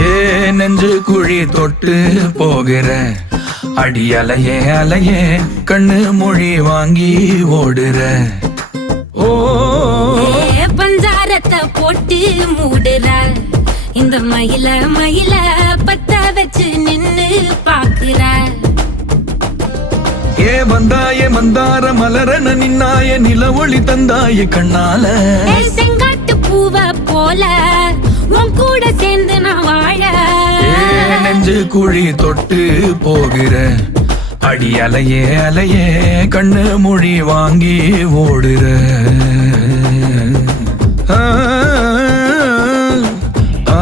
ஏ நெஞ்சு குழி தொட்டு போகிற அடி அலையே அலையே கண்ணு மொழி வாங்கி ஓடுற. ஓ பஞ்சாரத்தை போட்டு மூடுற இந்த மயில மயில பத்த வச்சு நின்னு பாக்குற. ஏ வந்தாய மந்தார மலரன நின்னாய நில ஒளி தந்தாய கண்ணால. செங்காட்டு பூவ போல உன் கூட சேர்ந்து நான் வாழ. நெஞ்சு குழி தொட்டு போகிற அடி அலையே அலையே கண்ணு மொழி வாங்கி ஓடுற. ஆ ஆ